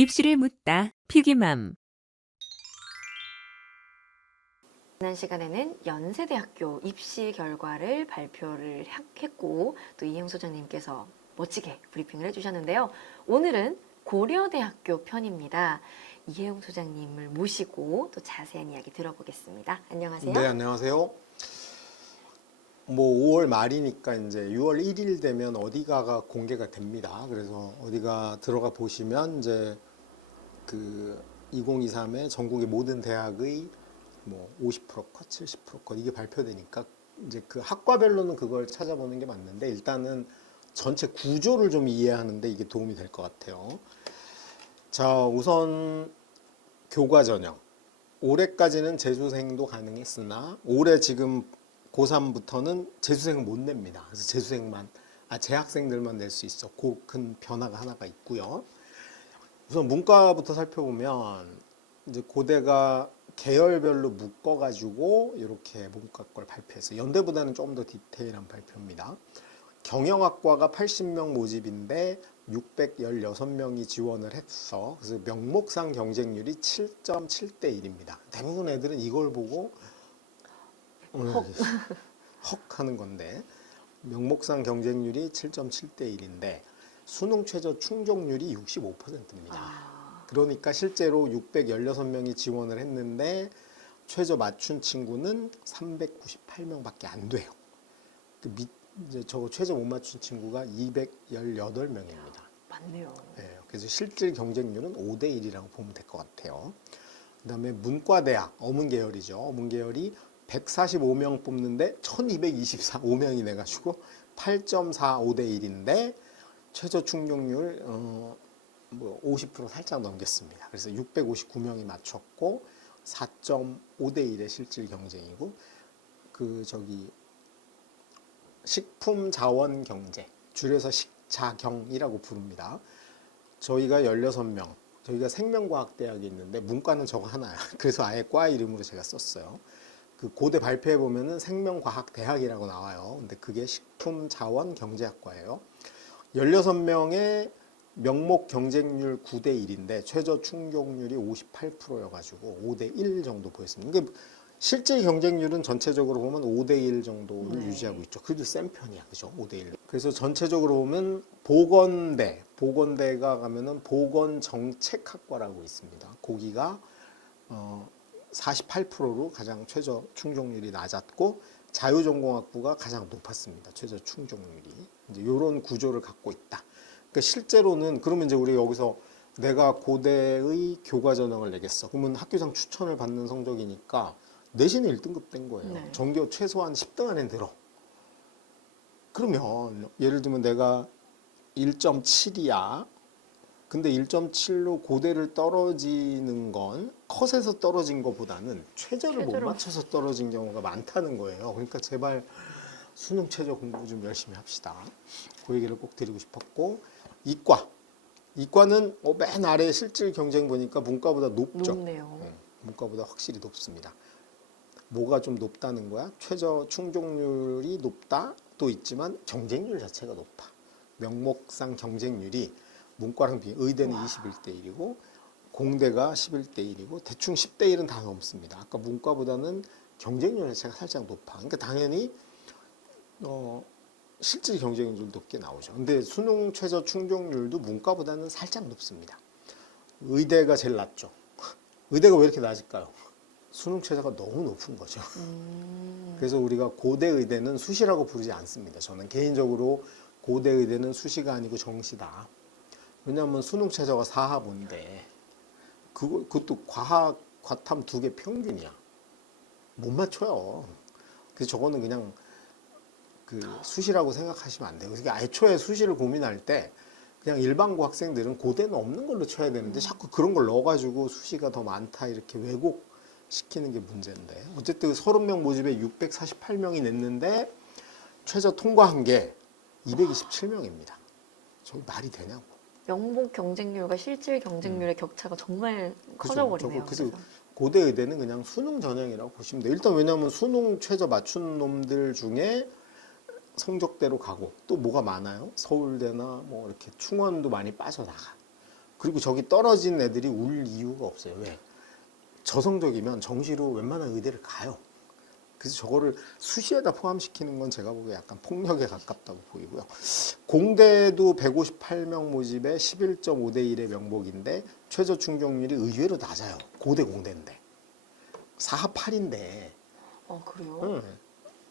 입시를 묻다 피기맘. 지난 시간에는 연세대학교 입시 결과를 발표를 했고 또 이혜영 소장님께서 멋지게 브리핑을 해주셨는데요. 오늘은 고려대학교 편입니다. 이혜영 소장님을 모시고 또 자세한 이야기 들어보겠습니다. 안녕하세요. 네, 안녕하세요. 뭐 5월 말이니까 이제 6월 1일 되면 어디가가 공개가 됩니다. 그래서 어디가 들어가 보시면 이제 그 2023의 전국의 모든 대학의 뭐 50% 컷, 70% 컷 이게 발표되니까 이제 그 학과별로는 그걸 찾아보는 게 맞는데 일단은 전체 구조를 좀 이해하는데 이게 도움이 될 것 같아요. 자, 우선 교과 전형. 올해까지는 재수생도 가능했으나 올해 지금 고3부터는 재수생은 못 냅니다. 그래서 재학생들만 낼 수 있어. 그 큰 변화가 하나가 있고요. 우선 문과부터 살펴보면 이제 고대가 계열별로 묶어가지고 이렇게 문과 걸 발표해서 연대보다는 조금 더 디테일한 발표입니다. 경영학과가 80명 모집인데 616명이 지원을 했어. 그래서 명목상 경쟁률이 7.7대 1입니다. 대부분 애들은 이걸 보고 헉 하는 건데 명목상 경쟁률이 7.7대 1인데 수능 최저 충족률이 65%입니다. 그러니까 실제로 616명이 지원을 했는데 최저 맞춘 친구는 398명밖에 안 돼요. 이제 저 최저 못 맞춘 친구가 218명입니다. 맞네요. 네, 그래서 실질 경쟁률은 5대 1이라고 보면 될 것 같아요. 그다음에 문과대학, 어문계열이죠. 어문계열이 145명 뽑는데 1224명이 내가지고 8.45대 1인데 최저 충족률 뭐 50% 살짝 넘겼습니다. 그래서 659명이 맞췄고 4.5대 1의 실질 경쟁이고 식품자원 경제, 줄여서 식자경이라고 부릅니다. 저희가 16명, 저희가 생명과학대학이 있는데 문과는 저거 하나야. 그래서 아예 과 이름으로 제가 썼어요. 그 고대 발표해 보면은 생명과학대학이라고 나와요. 근데 그게 식품자원경제학과예요. 16명의 명목 경쟁률 9대 1인데 최저 충족률이 58%여가지고 5대 1 정도 보였습니다. 그러니까 실제 경쟁률은 전체적으로 보면 5대 1 정도를 유지하고 있죠. 그래도 센 편이야, 그죠? 5대 1. 그래서 전체적으로 보면 보건대가 가면은 보건정책학과라고 있습니다. 거기가 48%로 가장 최저 충족률이 낮았고 자유전공학부가 가장 높았습니다. 최저 충족률이. 이제 이런 구조를 갖고 있다. 그러니까 실제로는 그러면 이제 우리 여기서 내가 고대의 교과 전형을 내겠어. 그러면 학교장 추천을 받는 성적이니까 내신에 1등급 된 거예요. 네. 전교 최소한 10등 안에 들어. 그러면 예를 들면 내가 1.7이야. 근데 1.7로 고대를 떨어지는 건 컷에서 떨어진 것보다는 최저를 못 맞춰서 떨어진 경우가 많다는 거예요. 그러니까 제발 수능 최저 공부 좀 열심히 합시다. 그 얘기를 꼭 드리고 싶었고, 이과는 맨 아래 실질 경쟁 보니까 문과보다 높죠. 높네요. 문과보다 확실히 높습니다. 뭐가 좀 높다는 거야? 최저 충족률이 높다도 있지만 경쟁률 자체가 높아. 명목상 경쟁률이 문과랑 의대는 21대 1이고 공대가 11대 1이고 대충 10대 1은 다 넘습니다. 아까 문과보다는 경쟁률 자체가 살짝 높아. 그러니까 당연히 실질 경쟁률도 높게 나오죠. 근데 수능 최저 충족률도 문과보다는 살짝 높습니다. 의대가 제일 낮죠. 의대가 왜 이렇게 낮을까요? 수능 최저가 너무 높은 거죠. 그래서 우리가 고대 의대는 수시라고 부르지 않습니다. 저는 개인적으로 고대 의대는 수시가 아니고 정시다. 왜냐하면 수능 최저가 4하본데 그것도 과학, 과탐 2개 평균이야. 못 맞춰요. 그래서 저거는 그냥 그 수시라고 생각하시면 안 돼요. 그러니까 애초에 수시를 고민할 때 그냥 일반고 학생들은 고대는 없는 걸로 쳐야 되는데 자꾸 그런 걸 넣어가지고 수시가 더 많다 이렇게 왜곡시키는 게 문제인데 어쨌든 30명 모집에 648명이 냈는데 최저 통과한 게 227명입니다. 저게 말이 되냐고. 명목 경쟁률과 실질 경쟁률의 격차가 정말 커져버리네요. 그래서 고대 의대는 그냥 수능 전형이라고 보시면 돼요. 일단 왜냐하면 수능 최저 맞춘 놈들 중에 성적대로 가고 또 뭐가 많아요? 서울대나 뭐 이렇게 충원도 많이 빠져나가. 그리고 저기 떨어진 애들이 울 이유가 없어요. 왜? 저성적이면 정시로 웬만한 의대를 가요. 그래서 저거를 수시에다 포함시키는 건 제가 보기에 약간 폭력에 가깝다고 보이고요. 공대도 158명 모집에 11.5대 1의 명복인데 최저 충족률이 의외로 낮아요. 고대 공대인데. 4하 8인데. 그래요?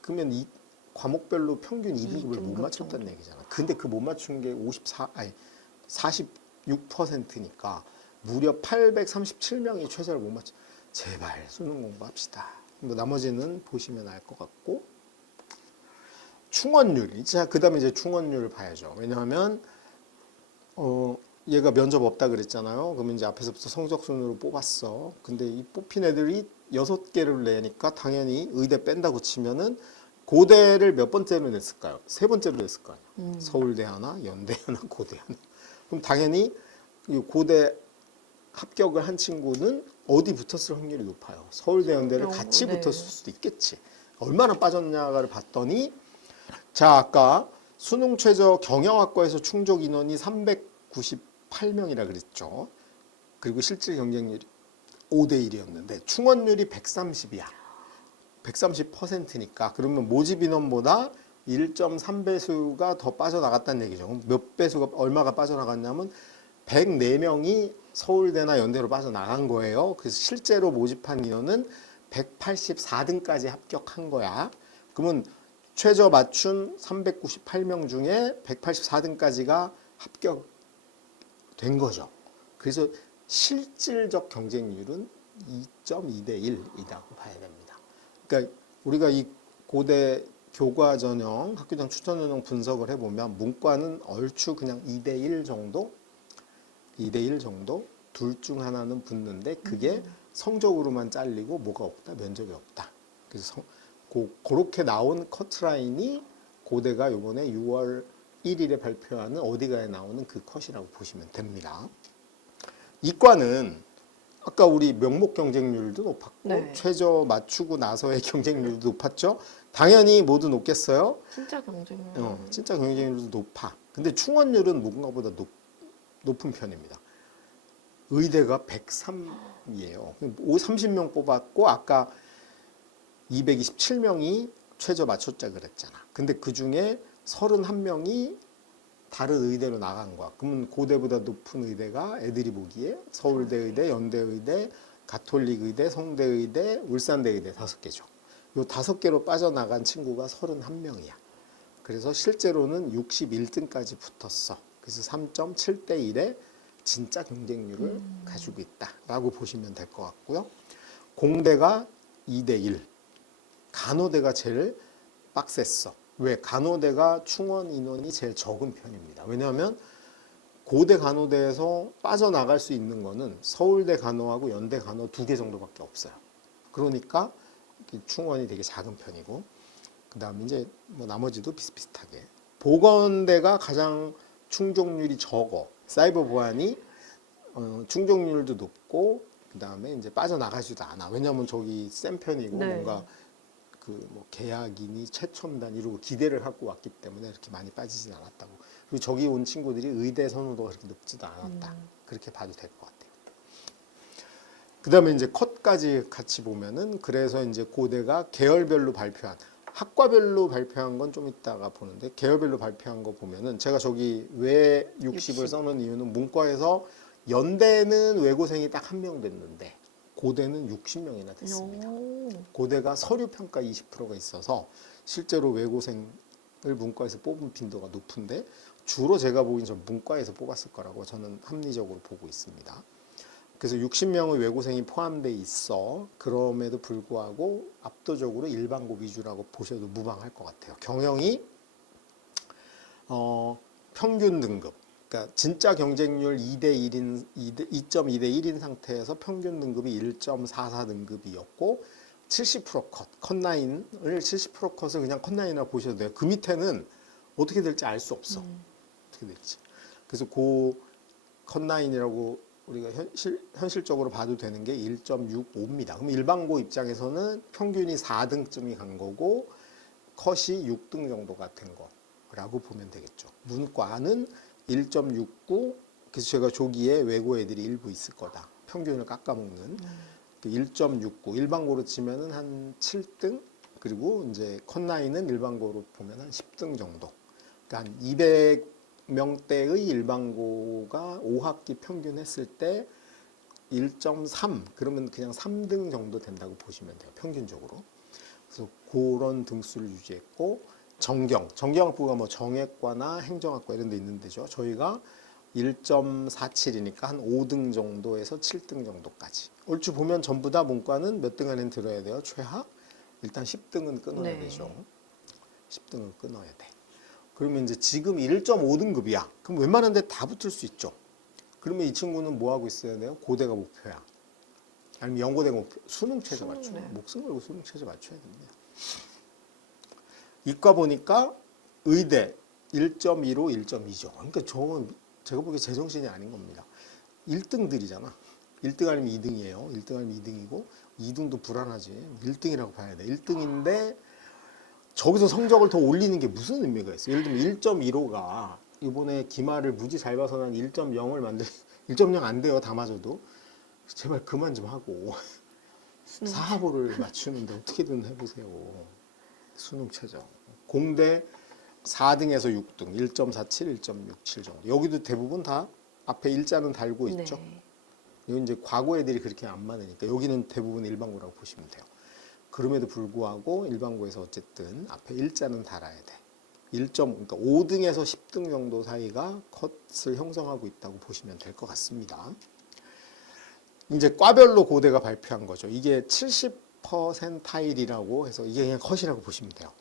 그러면 이 과목별로 평균 2등급을 못 등급 맞췄다는 정도. 얘기잖아. 근데 그 못 맞춘 게 46%니까 무려 837명이 최저를 못 맞춰. 제발 수능 공부합시다. 뭐 나머지는 보시면 알 것 같고. 충원률. 자, 그다음에 이제 충원률을 봐야죠. 왜냐하면 얘가 면접 없다 그랬잖아요. 그러면 이제 앞에서부터 성적 순으로 뽑았어. 근데 이 뽑힌 애들이 6개를 내니까 당연히 의대 뺀다고 치면은 고대를 몇 번째로 냈을까요? 3번째로 냈을 거 아니야. 서울대 하나, 연대 하나, 고대 하나. 그럼 당연히 이 고대 합격을 한 친구는 어디 붙었을 확률이 높아요. 서울대, 연대를 같이 네. 붙었을 수도 있겠지. 얼마나 빠졌냐를 봤더니 자, 아까 수능 최저 경영학과에서 충족 인원이 398명이라 그랬죠. 그리고 실질 경쟁률이 5대 1이었는데 충원률이 130이야. 130%니까 그러면 모집 인원보다 1.3배수가 더 빠져나갔다는 얘기죠. 몇 배수가 얼마가 빠져나갔냐면 104명이 서울대나 연대로 빠져나간 거예요. 그래서 실제로 모집한 인원은 184등까지 합격한 거야. 그러면 최저 맞춘 398명 중에 184등까지가 합격된 거죠. 그래서 실질적 경쟁률은 2.2대 1이라고 봐야 됩니다. 그러니까 우리가 이 고대 교과 전형, 학교장 추천 전형 분석을 해보면 문과는 얼추 그냥 2대 1 정도? 2대 1 정도? 둘 중 하나는 붙는데 그게 성적으로만 잘리고 뭐가 없다? 면접이 없다. 그래서 그렇게 나온 커트라인이 고대가 이번에 6월 1일에 발표하는 어디가에 나오는 그 컷이라고 보시면 됩니다. 이과는 아까 우리 명목 경쟁률도 높았고 네. 최저 맞추고 나서의 경쟁률도 높았죠. 당연히 모두 높겠어요. 진짜 경쟁률. 진짜 경쟁률도 높아. 근데 충원률은 문과보다 높은 편입니다. 의대가 103이에요. 30명 뽑았고 아까 227명이 최저 맞췄자 그랬잖아. 근데 그 중에 31명이 다른 의대로 나간 거야. 그러면 고대보다 높은 의대가 애들이 보기에 서울대 의대, 연대 의대, 가톨릭 의대, 성대 의대, 울산대 의대 5개죠. 요 5개로 빠져나간 친구가 31명이야. 그래서 실제로는 61등까지 붙었어. 그래서 3.7대 1의 진짜 경쟁률을 가지고 있다라고 보시면 될 것 같고요. 공대가 2대 1. 간호대가 제일 빡셌어. 왜? 간호대가 충원 인원이 제일 적은 편입니다. 왜냐하면 고대 간호대에서 빠져나갈 수 있는 거는 서울대 간호하고 연대 간호 2개 정도밖에 없어요. 그러니까 충원이 되게 작은 편이고 그 다음에 이제 뭐 나머지도 비슷비슷하게 보건대가 가장 충족률이 적어. 사이버 보안이 충족률도 높고 그 다음에 이제 빠져나가지도 않아. 왜냐하면 저기 센 편이고 네. 뭔가 그 뭐 계약이니 최첨단 이러고 기대를 갖고 왔기 때문에 이렇게 많이 빠지진 않았다고. 그리고 저기 온 친구들이 의대 선호도가 그렇게 높지도 않았다. 그렇게 봐도 될 것 같아요. 그 다음에 이제 컷까지 같이 보면은 그래서 이제 고대가 계열별로 발표한 학과별로 발표한 건 좀 이따가 보는데 계열별로 발표한 거 보면은 제가 저기 왜 60을 써놓은 이유는 문과에서 연대는 외고생이 딱 1명 됐는데 고대는 60명이나 됐습니다. 고대가 서류 평가 20%가 있어서 실제로 외고생을 문과에서 뽑은 빈도가 높은데 주로 제가 보기엔 전 문과에서 뽑았을 거라고 저는 합리적으로 보고 있습니다. 그래서 60명의 외고생이 포함돼 있어. 그럼에도 불구하고 압도적으로 일반고 위주라고 보셔도 무방할 것 같아요. 경영이 평균 등급. 그러니까 진짜 경쟁률 2대 1인 2.2대 1인 상태에서 평균 등급이 1.44 등급이었고 70% 컷9을 70% 컷을 그냥 컷9이라고 보셔도 돼요. 그 밑에는 어떻게 될지 알 수 없어. 어떻게 될지. 그래서 그 컷9이라고 우리가 현실적으로 봐도 되는 게 1.65입니다. 그럼 일반고 입장에서는 평균이 4등쯤이 간 거고 컷이 6등 정도가 된 거라고 보면 되겠죠. 문과는 1.69 그래서 제가 조기에 외고 애들이 일부 있을 거다. 평균을 깎아먹는 1.69 일반고로 치면은 한 7등 그리고 이제 컷9은 일반고로 보면 한 10등 정도. 그러니까 한 200명대의 일반고가 5학기 평균 했을 때 1.3 그러면 그냥 3등 정도 된다고 보시면 돼요. 평균적으로. 그래서 그런 등수를 유지했고 정경학부가 뭐 정액과나 행정학과 이런 데 있는 데죠. 저희가 1.47이니까 한 5등 정도에서 7등 정도까지. 얼추 보면 전부 다 문과는 몇 등 안에 들어야 돼요? 최하? 일단 10등은 끊어야 네. 되죠. 10등은 끊어야 돼. 그러면 이제 지금 1.5등급이야. 그럼 웬만한 데 다 붙을 수 있죠. 그러면 이 친구는 뭐 하고 있어야 돼요? 고대가 목표야. 아니면 연고대가 목표. 수능 최저 맞춰. 네. 목숨 걸고 수능 최저 맞춰야 됩니다. 이과 보니까 의대 1.15, 1.2죠. 그러니까 저는 제가 보기에 제정신이 아닌 겁니다. 1등들이잖아. 1등 아니면 2등이에요. 1등 아니면 2등이고 2등도 불안하지. 1등이라고 봐야 돼. 1등인데 저기서 성적을 더 올리는 게 무슨 의미가 있어요? 예를 들면 1.15가 이번에 기말을 무지 잘 봐서 난 1.0을 만들 1.0 안 돼요. 다 맞아도. 제발 그만 좀 하고 사하보를 맞추는데 어떻게든 해보세요. 수능 최저. 공대 4등에서 6등 1.47, 1.67 정도. 여기도 대부분 다 앞에 일자는 달고 있죠. 네. 여기 이제 과거 애들이 그렇게 안 많으니까 여기는 대부분 일반고라고 보시면 돼요. 그럼에도 불구하고 일반고에서 어쨌든 앞에 일자는 달아야 돼. 그러니까 5등에서 10등 정도 사이가 컷을 형성하고 있다고 보시면 될 것 같습니다. 이제 과별로 고대가 발표한 거죠. 이게 70%타일이라고 해서 이게 그냥 컷이라고 보시면 돼요.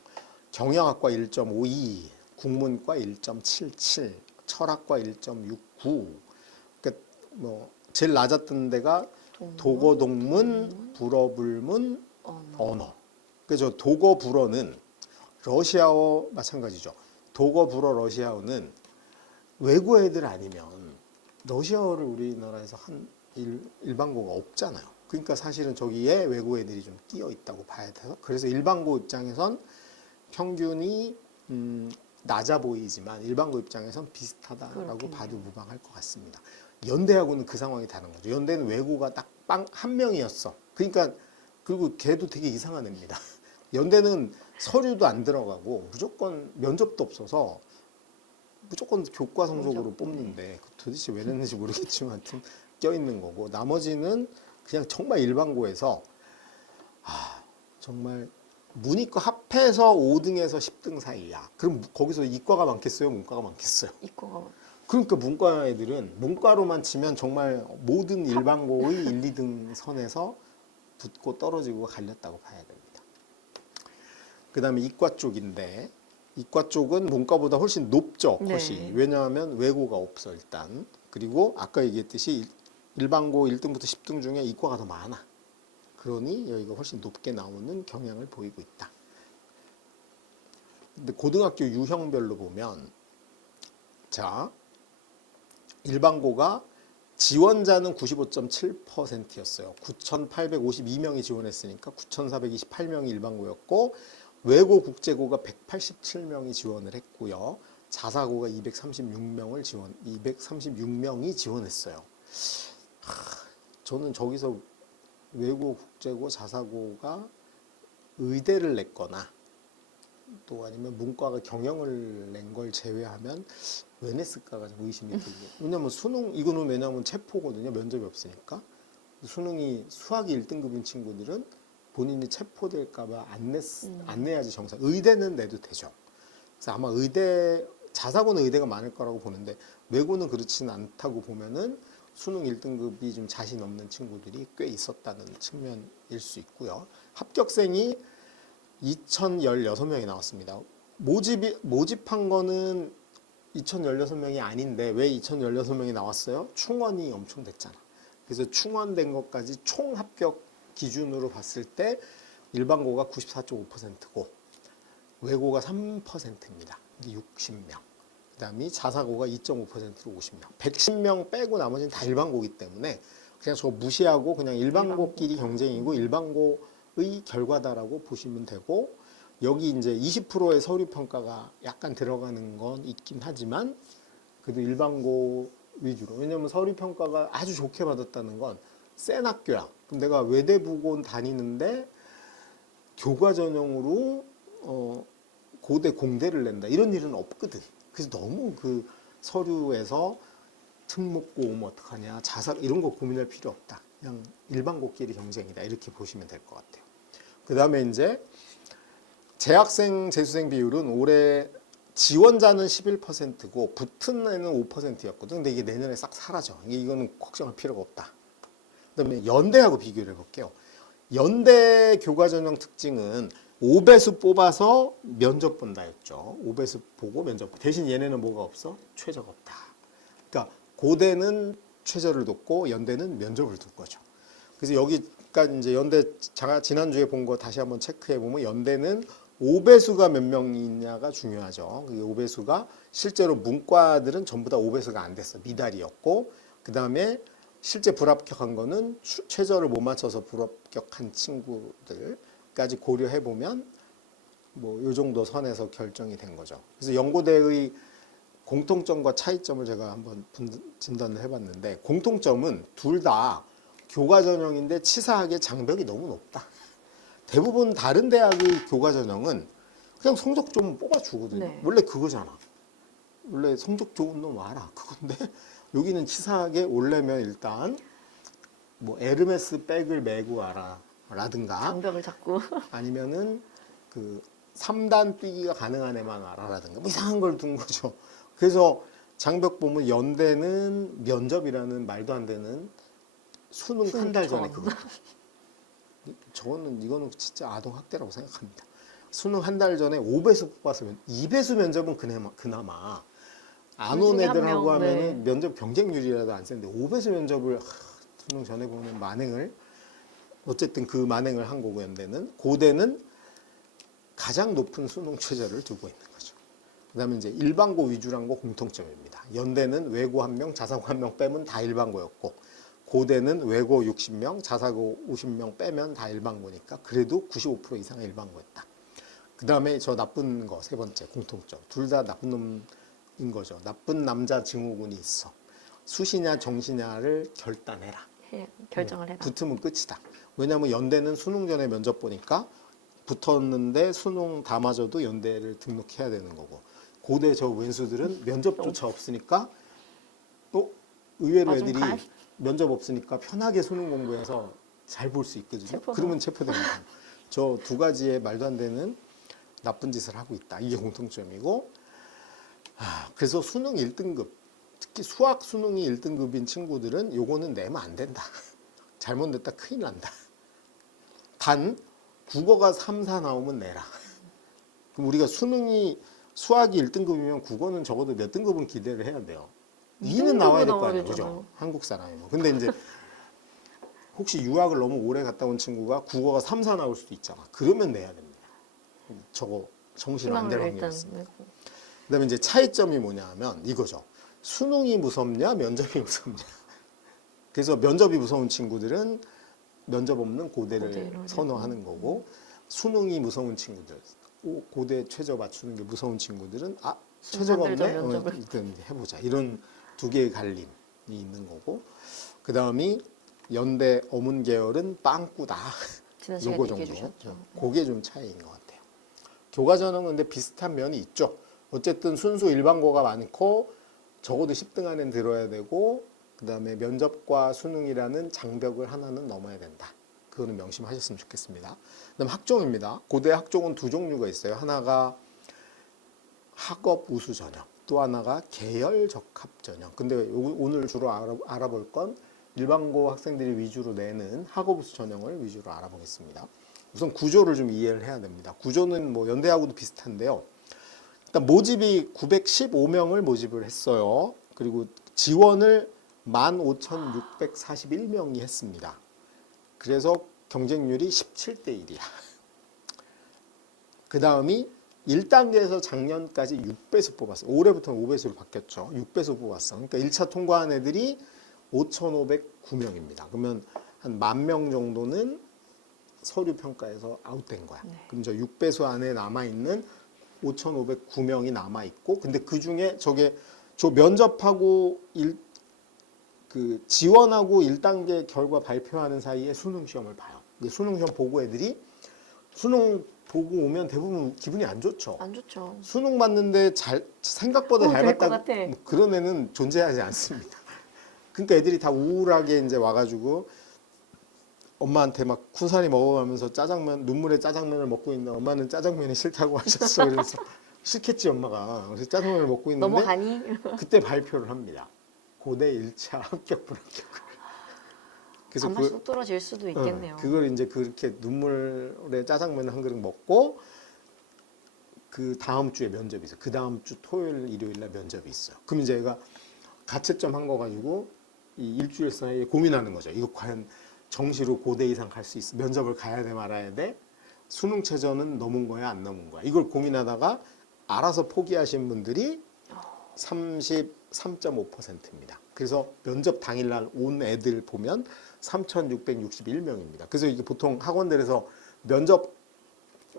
경영학과 1.52, 국문과 1.77, 철학과 1.69. 그러니까 뭐 제일 낮았던 데가 도거동문, 불어불문, 언어. 그래서 도거 불어는 러시아어 마찬가지죠. 도거 불어 러시아어는 외국 애들 아니면 러시아어를 우리나라에서 한 일반고가 없잖아요. 그러니까 사실은 저기에 외국 애들이 좀 끼어 있다고 봐야 돼서 그래서 일반고 입장에선 평균이 낮아 보이지만 일반고 입장에선 비슷하다라고 그렇겠네요. 봐도 무방할 것 같습니다. 연대하고는 그 상황이 다른 거죠. 연대는 외고가 딱 빵 한 명이었어. 그러니까 그리고 걔도 되게 이상한 애입니다. 연대는 서류도 안 들어가고 무조건 면접도 없어서 무조건 교과 성적으로 뽑는데 도대체 왜 냈는지 모르겠지만 하여튼 껴있는 거고 나머지는 그냥 정말 일반고에서 정말 문이과 합해서 5등에서 10등 사이야. 그럼 거기서 이과가 많겠어요? 문과가 많겠어요? 이과가 그러니까 문과 애들은 문과로만 치면 정말 모든 일반고의 1, 2등 선에서 붙고 떨어지고 갈렸다고 봐야 됩니다. 그 다음에 이과 쪽인데 이과 쪽은 문과보다 훨씬 높죠, 컷이. 네. 왜냐하면 외고가 없어 일단. 그리고 아까 얘기했듯이 일반고 1등부터 10등 중에 이과가 더 많아. 그러니 여기가 훨씬 높게 나오는 경향을 보이고 있다. 근데 고등학교 유형별로 보면 자 일반고가 지원자는 95.7%였어요. 9,852명이 지원했으니까 9,428명이 일반고였고 외고 국제고가 187명이 지원을 했고요. 자사고가 236명이 지원했어요. 저는 저기서 외고 국제고 자사고가 의대를 냈거나 또 아니면 문과가 경영을 낸 걸 제외하면 왜 냈을까가 좀 의심이 들고. 왜냐면 이거는 왜냐면 체포거든요. 면접이 없으니까. 수능이 수학이 1등급인 친구들은 본인이 체포될까봐 안 내야지 정상. 의대는 내도 되죠. 그래서 아마 자사고는 의대가 많을 거라고 보는데 외고는 그렇지는 않다고 보면은 수능 1등급이 좀 자신 없는 친구들이 꽤 있었다는 측면일 수 있고요. 합격생이 2,016명이 나왔습니다. 모집한 거는 2,016명이 아닌데 왜 2,016명이 나왔어요? 충원이 엄청 됐잖아. 그래서 충원된 것까지 총 합격 기준으로 봤을 때 일반고가 94.5%고 외고가 3%입니다. 60명. 그 다음에 자사고가 2.5%로 50명. 110명 빼고 나머지는 다 일반고이기 때문에 그냥 저거 무시하고 그냥 일반고끼리 경쟁이고 일반고의 결과다라고 보시면 되고 여기 이제 20%의 서류 평가가 약간 들어가는 건 있긴 하지만 그래도 일반고의 위주로. 왜냐면 서류 평가가 아주 좋게 받았다는 건 센 학교야. 그럼 내가 외대부고 다니는데 교과 전형으로 고대 공대를 낸다. 이런 일은 없거든. 그래서 너무 그 서류에서 특목고 오면 어떡하냐, 자살 이런 거 고민할 필요 없다. 그냥 일반고끼리 경쟁이다. 이렇게 보시면 될 것 같아요. 그 다음에 이제 재학생, 재수생 비율은 올해 지원자는 11%고 붙은 애는 5%였거든. 근데 이게 내년에 싹 사라져. 이거는 걱정할 필요가 없다. 그 다음에 연대하고 비교를 해볼게요. 연대 교과 전형 특징은 5배수 뽑아서 면접 본다였죠. 5배수 보고 면접. 대신 얘네는 뭐가 없어? 최저가 없다. 그러니까 고대는 최저를 뒀고 연대는 면접을 둔 거죠. 그래서 여기가 이제 연대 지난주에 본 거 다시 한번 체크해 보면 연대는 5배수가 몇 명이냐가 중요하죠. 그 5배수가 실제로 문과들은 전부 다 5배수가 안 됐어. 미달이었고 그 다음에 실제 불합격한 거는 최저를 못 맞춰서 불합격한 친구들까지 고려해 보면 뭐 요 정도 선에서 결정이 된 거죠. 그래서 연고대의 공통점과 차이점을 제가 한번 진단을 해봤는데 공통점은 둘 다 교과 전형인데 치사하게 장벽이 너무 높다. 대부분 다른 대학의 교과 전형은 그냥 성적 좀 뽑아주거든요. 네. 원래 그거잖아. 원래 성적 좋은 놈 와라 그건데 여기는 치사하게 오려면 일단 뭐 에르메스 백을 메고 와라 라든가 장벽을 잡고 아니면은 그 3단 뛰기가 가능한 애만 와라라든가 뭐 이상한 걸 둔 거죠. 그래서 장벽 보면 연대는 면접이라는 말도 안 되는 수능 한 달 전에 그거. 이거는 진짜 아동 학대라고 생각합니다. 수능 한 달 전에 5배수 뽑아서 2배수 면접은 그나마 안 온 중에 한 애들하고 명, 하면은 네. 면접 경쟁률이라도 안 세는데 5배수 면접을 수능 전에 보면 만행을 어쨌든 그 만행을 한 거고 연대는 고대는 가장 높은 수능 최저를 두고 있는 거죠. 그다음에 이제 일반고 위주란 거 공통점입니다. 연대는 외고 1명, 자사고 1명 빼면 다 일반고였고 고대는 외고 60명, 자사고 50명 빼면 다 일반고니까 그래도 95% 이상은 일반고였다. 그다음에 저 나쁜 거 세 번째 공통점. 둘 다 나쁜 놈인 거죠. 나쁜 남자 증후군이 있어. 수시냐 정시냐를 결단해라. 결정을 해라. 붙으면 끝이다. 왜냐하면 연대는 수능 전에 면접 보니까 붙었는데 수능 다 맞아도 연대를 등록해야 되는 거고 고대 저 왼수들은 면접조차 없으니까 또 의외로 맞은 애들이 판. 면접 없으니까 편하게 수능 공부해서 잘 볼 수 있거든요. 체포. 그러면 체포됩니다. 저 두 가지의 말도 안 되는 나쁜 짓을 하고 있다. 이게 공통점이고 그래서 수능 1등급 특히 수학 수능이 1등급인 친구들은 요거는 내면 안 된다. 잘못냈다 큰일 난다. 단 국어가 3, 4 나오면 내라. 그럼 우리가 수학이 1등급이면 국어는 적어도 몇 등급은 기대를 해야 돼요. 2는 나와야 될 거 아니에요. 그죠? 되잖아요. 한국 사람이면. 근데 이제 혹시 유학을 너무 오래 갔다 온 친구가 국어가 3, 4 나올 수도 있잖아. 그러면 내야 됩니다. 저거 정신 안 될 희망을 확률이 일단 있습니다. 내고. 그다음에 이제 차이점이 뭐냐 하면 이거죠. 수능이 무섭냐, 면접이 무섭냐. 그래서 면접이 무서운 친구들은 면접 없는 고대를 고대로 선호하는 거고 수능이 무서운 친구들, 고대 최저 맞추는 게 무서운 친구들은 최저가 한 달 없네? 전 면접을. 일단 해보자. 이런 두 개의 갈림이 있는 거고 그 다음이 연대 어문 계열은 빵꾸다. 지난 시간에 요거 얘기해 정도. 주셨죠. 그게 좀 차이인 것 같아요. 교과 전형은 근데 비슷한 면이 있죠. 어쨌든 순수 일반고가 많고 적어도 10등 안에 들어야 되고 그다음에 면접과 수능이라는 장벽을 하나는 넘어야 된다. 그거는 명심하셨으면 좋겠습니다. 그다음 학종입니다. 고대 학종은 두 종류가 있어요. 하나가 학업 우수 전형, 또 하나가 계열 적합 전형. 근데 오늘 주로 알아볼 건 일반고 학생들이 위주로 내는 학업 우수 전형을 위주로 알아보겠습니다. 우선 구조를 좀 이해를 해야 됩니다. 구조는 뭐 연대하고도 비슷한데요. 일단 모집이 915명을 모집을 했어요. 그리고 지원을 15,641명이 했습니다. 그래서 경쟁률이 17대 1이야. 그 다음이 1단계에서 작년까지 6배수 뽑았어요. 올해부터는 5배수로 바뀌었죠. 6배수 뽑았어. 그러니까 1차 통과한 애들이 5,509명입니다. 그러면 한 10,000명 정도는 서류 평가에서 아웃된 거야. 네. 그럼 저 6배수 안에 남아있는 5,509명이 남아있고 근데 그 중에 저 면접하고 그 지원하고 1단계 결과 발표하는 사이에 수능 시험을 봐요. 수능 시험 보고 애들이 수능 보고 오면 대부분 기분이 안 좋죠. 안 좋죠. 수능 봤는데 생각보다 잘 될것 봤다. 같아. 뭐 그런 애는 존재하지 않습니다. 그러니까 애들이 다 우울하게 이제 와가지고 엄마한테 막 쿠사리 먹어가면서 짜장면, 눈물의 짜장면을 먹고 있는 엄마는 짜장면이 싫다고 하셨어. 그래서 싫겠지 엄마가. 그래서 짜장면을 먹고 있는데 넘어가니? 그때 발표를 합니다. 고대 1차 합격 불합격을. 그래서 아마 쑥 떨어질 수도 있겠네요. 그걸 이제 그렇게 눈물의 짜장면 한 그릇 먹고 그 다음 주에 면접이 있어요. 그 다음 주 토요일, 일요일 날 면접이 있어요. 그럼 이제 얘가 가채점 한 거 가지고 이 일주일 사이에 고민하는 거죠. 이거 과연 정시로 고대 이상 갈 수 있어? 면접을 가야 돼 말아야 돼? 수능 최저는 넘은 거야 안 넘은 거야? 이걸 고민하다가 알아서 포기하신 분들이 33.5%입니다. 그래서 면접 당일날 온 애들 보면 3,661명입니다. 그래서 이게 보통 학원들에서 면접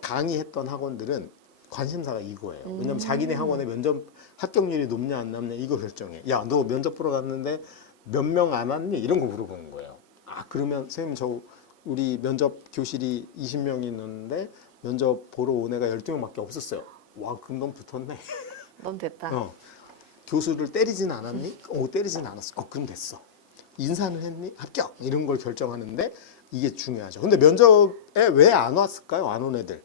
강의했던 학원들은 관심사가 이거예요. 왜냐면 자기네 학원의 면접 합격률이 높냐 안 높냐 이거 결정해. 야, 너 면접 보러 갔는데 몇 명 안 왔니? 이런 거 물어보는 거예요. 아, 그러면 선생님 저 우리 면접 교실이 20명이 있는데 면접 보러 온 애가 12명밖에 없었어요. 와, 그럼 넌 붙었네. 넌 됐다. 교수를 때리진 않았니? 때리진 않았어. 그럼 됐어. 인사는 했니? 합격. 이런 걸 결정하는데 이게 중요하죠. 근데 면접에 왜 안 왔을까요? 안 온 애들.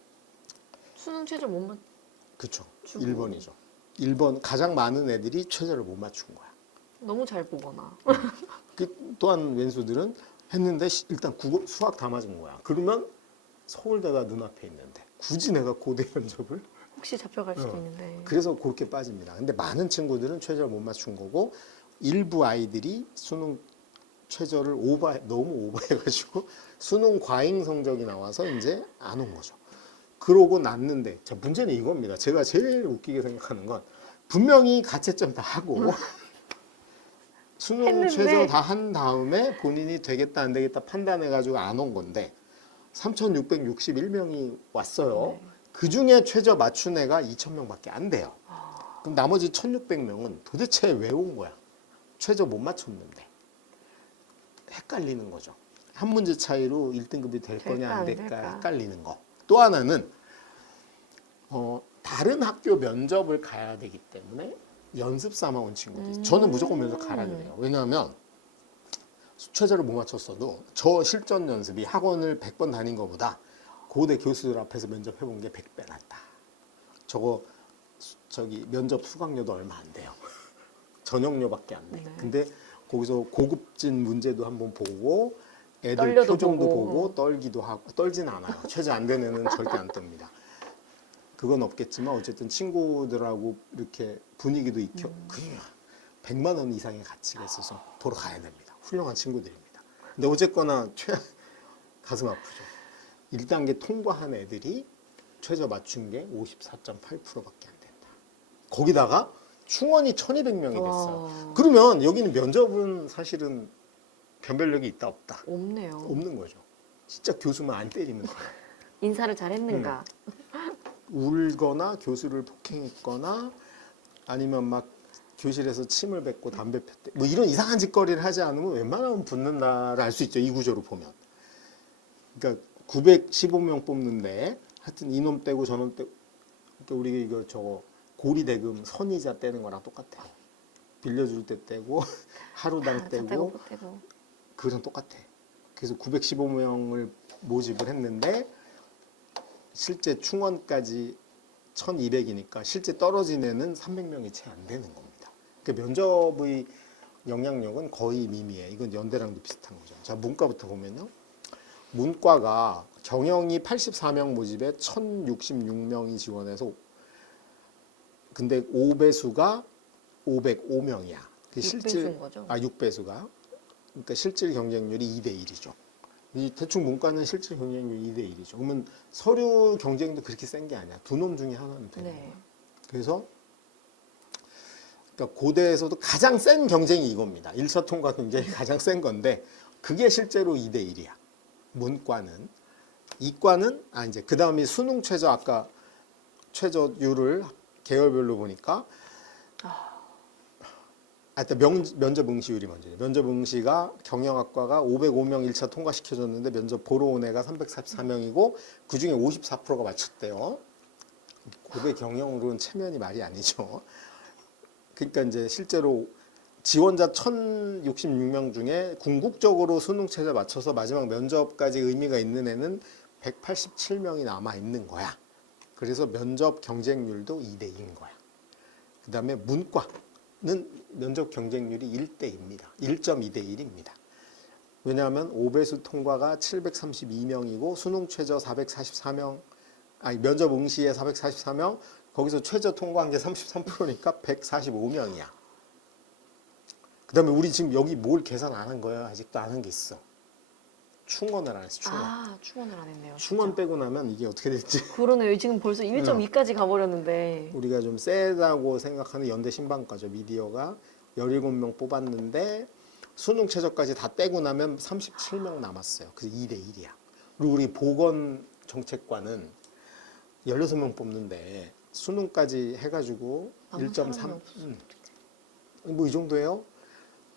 수능 최저 못 맞. 그렇죠. 주고. 1번이죠. 1번 가장 많은 애들이 최저를 못 맞춘 거야. 너무 잘 보거나. 또한 왼수들은 했는데 일단 국어, 수학 다 맞은 거야. 그러면 서울대가 눈앞에 있는데 굳이 내가 고대 면접을 혹시 잡혀갈 수도 있는데. 그래서 그렇게 빠집니다. 근데 많은 친구들은 최저를 못 맞춘 거고 일부 아이들이 수능 최저를 너무 오버해가지고 수능 과잉 성적이 나와서 이제 안 온 거죠. 그러고 났는데 자, 문제는 이겁니다. 제가 제일 웃기게 생각하는 건 분명히 가채점 다 하고 수능 했는데. 최저 다 한 다음에 본인이 되겠다 안 되겠다 판단해가지고 안 온 건데 3,661명이 왔어요. 네. 그 중에 최저 맞춘 애가 2,000명밖에 안 돼요. 그럼 나머지 1,600명은 도대체 왜 온 거야? 최저 못 맞췄는데. 헷갈리는 거죠. 한 문제 차이로 1등급이 될 거냐 안 될까 헷갈리는 거. 또 하나는 다른 학교 면접을 가야 되기 때문에 연습 삼아 온 친구들. 저는 무조건 면접 가라 그래요. 왜냐하면 최저를 못 맞췄어도 저 실전 연습이 학원을 100번 다닌 것보다 고대 교수들 앞에서 면접 해본 게 100배 낫다. 저기 면접 수강료도 얼마 안 돼요. 전형료밖에 안 돼. 네. 근데 거기서 고급진 문제도 한번 보고 애들 떨려도 표정도 보고. 보고 떨기도 하고 떨진 않아요. 최저 안 되는 애는 절대 안 떱니다. 그건 없겠지만 어쨌든 친구들하고 이렇게 분위기도 익혀 그냥 100만 원 이상의 가치가 있어서 보러 가야 됩니다. 훌륭한 친구들입니다. 근데 어쨌거나 가슴 아프죠. 1단계 통과한 애들이 최저 맞춘 게 54.8%밖에 안 된다. 거기다가 충원이 1,200명이 됐어요. 와. 그러면 여기는 면접은 사실은 변별력이 있다 없다? 없네요. 없는 거죠. 진짜 교수만 안 때리는 거예요. 인사를 잘했는가? 울거나 교수를 폭행했거나 아니면 막 교실에서 침을 뱉고 담배 폈대 뭐 이런 이상한 짓거리를 하지 않으면 웬만하면 붙는다를 알 수 있죠. 이 구조로 보면. 그러니까 915명 뽑는데 하여튼 이놈 떼고 저놈 떼고 그러니까 우리 이거 저거 고리대금 선이자 떼는 거랑 똑같아요. 빌려줄 때 떼고 하루당 떼고 그거랑 똑같아. 그래서 915명을 모집을 했는데 실제 충원까지 1,200이니까 실제 떨어진 애는 300명이 채 안 되는 겁니다. 그러니까 면접의 영향력은 거의 미미해. 이건 연대랑도 비슷한 거죠. 자, 문과부터 보면요. 문과가 경영이 84명 모집에 1,066명이 지원해서 근데 5배수가 505명이야. 그 6배수인 거죠? 6배수가. 그러니까 실질 경쟁률이 2대 1이죠. 이 대충 문과는 실질 경쟁률 2대 1이죠. 그러면 서류 경쟁도 그렇게 센 게 아니야. 두 놈 중에 하나는 되는 거야. 네. 그래서 그러니까 고대에서도 가장 센 경쟁이 이겁니다. 1차 통과 경쟁이 가장 센 건데 그게 실제로 2대 1이야. 문과는. 이과는 이제 그다음이 수능 최저 아까 최저율을 계열별로 보니까 일단 면접 응시율이 먼저예요. 면접 응시가 경영학과가 505명 1차 통과시켜줬는데 면접 보러 온 애가 344명이고 그중에 54%가 맞췄대요. 고대 경영으로는 체면이 말이 아니죠. 그러니까 이제 실제로 지원자 1,066명 중에 궁극적으로 수능 체제 맞춰서 마지막 면접까지 의미가 있는 애는 187명이 남아 있는 거야. 그래서 면접 경쟁률도 2대 2인 거야. 그다음에 문과는 면접 경쟁률이 1대2입니다. 1.2대 1입니다. 왜냐하면 5배수 통과가 732명이고 수능 최저 444명, 아니 면접 응시에 444명, 거기서 최저 통과한 게 33%니까 145명이야. 그다음에 우리 지금 여기 뭘 계산 안 한 거야? 아직도 안 한 게 있어. 충원을 안 했어. 충원. 아, 충원을 안 했네요. 충원 진짜. 빼고 나면 이게 어떻게 될지. 그러네요. 지금 벌써 1.2까지 가버렸는데. 우리가 좀 세다고 생각하는 연대 신방과죠. 미디어가 17명 뽑았는데 수능 최저까지 다 빼고 나면 37명 남았어요. 그래서 2대 1이야. 그리고 우리 보건정책과는 16명 뽑는데 수능까지 해가지고 아무 1.3, 사람이 없어. 뭐 이 정도예요.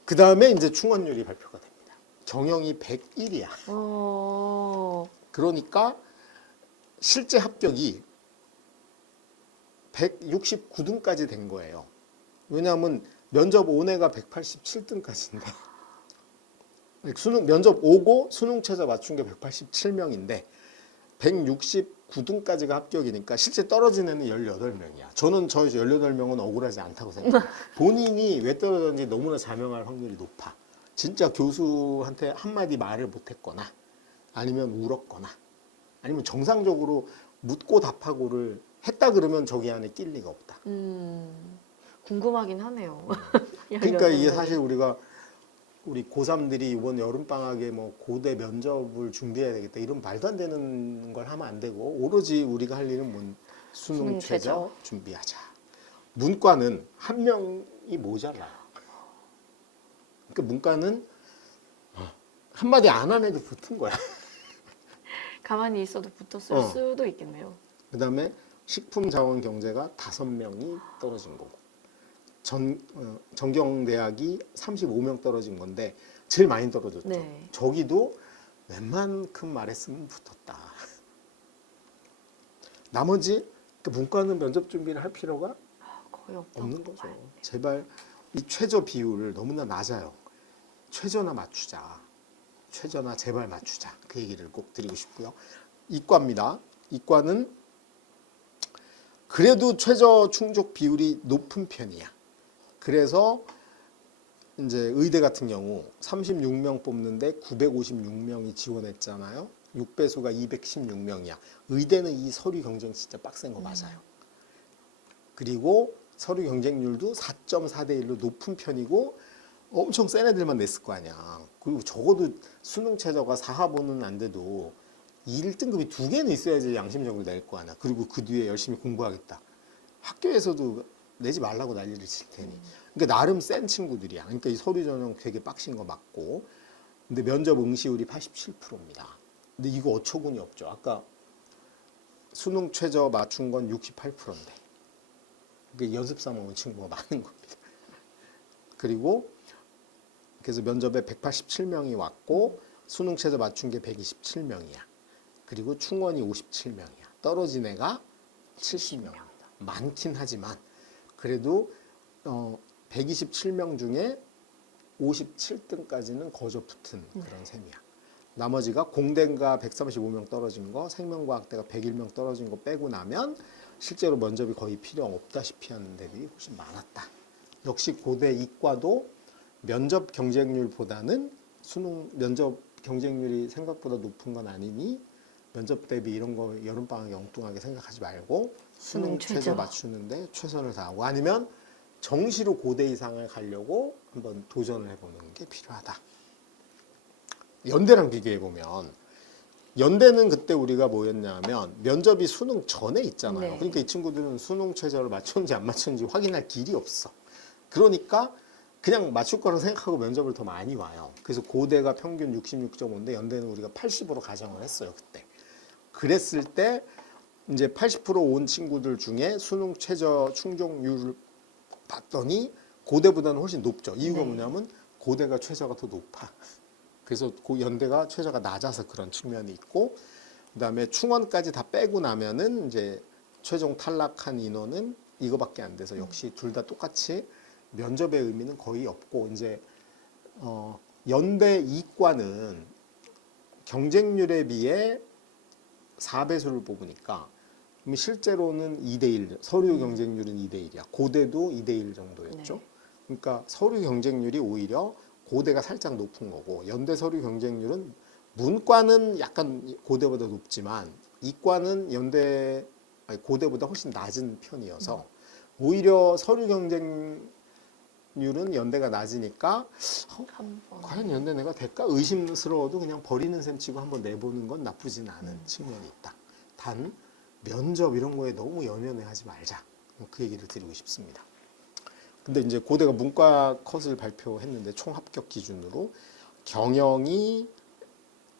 그 다음에 이제 충원율이 발표가 됩니다. 경영이 101이야. 그러니까 실제 합격이 169등까지 된 거예요. 왜냐하면 면접 온 애가 187등까지인데 수능 면접 오고 수능 최저 맞춘 게 187명인데 169등까지가 합격이니까 실제 떨어진 애는 18명이야. 저는 저 18명은 억울하지 않다고 생각해요. 본인이 왜 떨어졌는지 너무나 자명할 확률이 높아. 진짜 교수한테 한마디 말을 못했거나 아니면 울었거나 아니면 정상적으로 묻고 답하고를 했다 그러면 저기 안에 낄 리가 없다. 궁금하긴 하네요. 그러니까 이게 사실 우리 고3들이 이번 여름방학에 뭐 고대 면접을 준비해야 되겠다 이런 말도 안 되는 걸 하면 안 되고 오로지 우리가 할 일은 수능 최저 준비하자. 문과는 한 명이 모자라. 그러니까 문과는 한마디 안 한 애도 붙은 거야. 가만히 있어도 붙었을 수도 있겠네요. 그다음에 식품자원경제가 5명이 떨어진 거고 전경대학이 35명 떨어진 건데 제일 많이 떨어졌죠. 네. 저기도 웬만큼 말했으면 붙었다. 나머지 문과는 면접 준비를 할 필요가 거의 없는 거죠. 제발 이 최저 비율을 너무나 낮아요. 최저나 맞추자. 최저나 제발 맞추자. 그 얘기를 꼭 드리고 싶고요. 이과입니다. 이과는 그래도 최저 충족 비율이 높은 편이야. 그래서 이제 의대 같은 경우 36명 뽑는데 956명이 지원했잖아요. 6배수가 216명이야. 의대는 이 서류 경쟁 진짜 빡센 거 맞아요. 그리고 서류 경쟁률도 4.4대 1로 높은 편이고 엄청 센 애들만 냈을 거 아니야. 그리고 적어도 수능 최저가 4하보는 안 돼도 1등급이 2개는 있어야지 양심적으로 낼 거 아니야. 그리고 그 뒤에 열심히 공부하겠다. 학교에서도 내지 말라고 난리를 칠 테니. 그러니까 나름 센 친구들이야. 그러니까 이 서류 전형 되게 빡신 거 맞고. 근데 면접 응시율이 87%입니다. 근데 이거 어처구니 없죠. 아까 수능 최저 맞춘 건 68%인데. 그러니까 연습생 온 친구가 많은 겁니다. 그리고 그래서 면접에 187명이 왔고 수능 최저 맞춘 게 127명이야. 그리고 충원이 57명이야. 떨어진 애가 70명입니다. 많긴 하지만 그래도 127명 중에 57등까지는 거저 붙은 그런 셈이야. 나머지가 공대가 135명 떨어진 거, 생명과학대가 101명 떨어진 거 빼고 나면 실제로 면접이 거의 필요 없다시피 하는 데들이 훨씬 많았다. 역시 고대 이과도 면접 경쟁률보다는 수능 면접 경쟁률이 생각보다 높은 건 아니니 면접 대비 이런 거 여름방학에 엉뚱하게 생각하지 말고 수능 최저 맞추는데 최선을 다하고 아니면 정시로 고대 이상을 가려고 한번 도전을 해보는 게 필요하다. 연대랑 비교해보면 연대는 그때 우리가 뭐였냐면 면접이 수능 전에 있잖아요. 네. 그러니까 이 친구들은 수능 최저를 맞췄는지 안 맞췄는지 확인할 길이 없어. 그러니까 그냥 맞출 거라고 생각하고 면접을 더 많이 와요. 그래서 고대가 평균 66.5인데 연대는 우리가 80으로 가정을 했어요. 그때. 그랬을 때 이제 80% 온 친구들 중에 수능 최저 충족률을 봤더니 고대보다는 훨씬 높죠. 이유가 네. 뭐냐면 고대가 최저가 더 높아. 그래서 연대가 최저가 낮아서 그런 측면이 있고, 그다음에 충원까지 다 빼고 나면은 이제 최종 탈락한 인원은 이거밖에 안 돼서 역시 둘 다 똑같이 면접의 의미는 거의 없고, 이제 연대 이과는 경쟁률에 비해 4배수를 뽑으니까 실제로는 2대1, 서류 경쟁률은 2대1이야. 고대도 2대1 정도였죠. 네. 그러니까 서류 경쟁률이 오히려 고대가 살짝 높은 거고, 연대 서류 경쟁률은 문과는 약간 고대보다 높지만 이과는 고대보다 훨씬 낮은 편이어서 오히려 서류 경쟁률은 연대가 낮으니까 한번 과연 연대 내가 될까 의심스러워도 그냥 버리는 셈 치고 한번 내보는 건 나쁘진 않은 측면이 있다. 단 면접 이런 거에 너무 연연해하지 말자. 그 얘기를 드리고 싶습니다. 근데 이제 고대가 문과 컷을 발표했는데 총 합격 기준으로 경영이